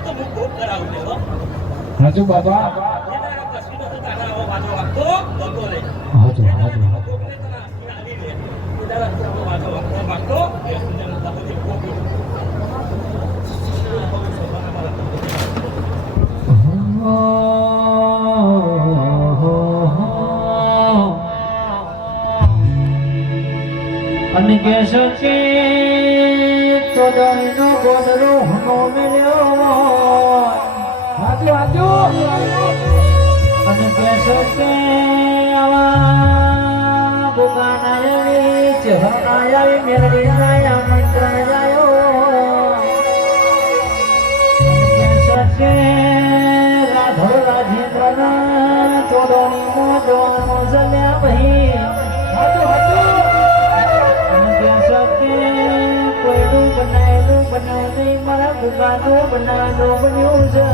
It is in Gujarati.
તો હું ભોગ કરાવું લે હો હાજુ બાબા એના પછી તો તારા આવો વાજો વાગતો નતો રે હાજુ હાજુ ભોગને તને આલી લે એના આવો વાજો વાગતો એ સુંદર તપતી ભોગ અને કેશો કે ચોદણીનો ગોદરો હનો મેલ્યો હાજુ હાજુ અને કેશો કે આવા ભૂકાનાયની ચહનાયાઈ મેરડી નાયા મંત્ર જાયો કેશો કે રાધો રાજેન્દ્રના ચોદણી મોજો જલ્યા ભઈ હાજુ હાજુ બનાવી મારા ભૂગાનું બનાવવાનું બન્યું છે